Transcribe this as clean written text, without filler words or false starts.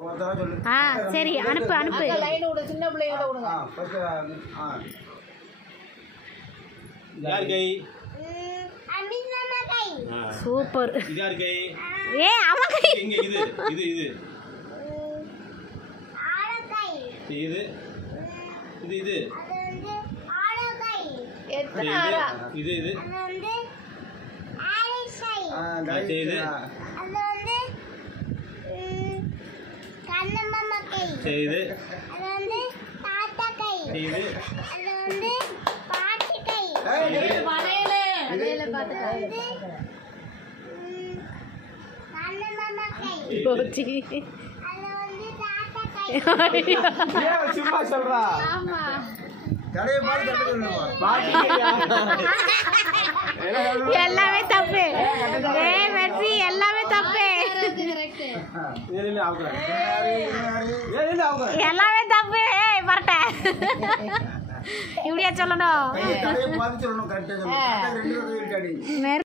ஆ சரி அனுப்பு அனுப்பு. லைன் விடு, சின்ன பிள்ளையோட விடுங்க. யார் கை? சூப்பர். யார் கை? ஏ அவன் கை. இங்க இது இது இது இது இது இது எத்தனை ஆறா? இது இது செய்து செய்து வளையல பார்த்து போச்சி. சும்மா சொல்றா. ஆமா எல்லாமே தப்பு. ஏய் வெற்றி எல்லாமே தப்பு. எல்லாமே தப்பு. ஏய் வரட்ட இப்படியா சொல்லணும்.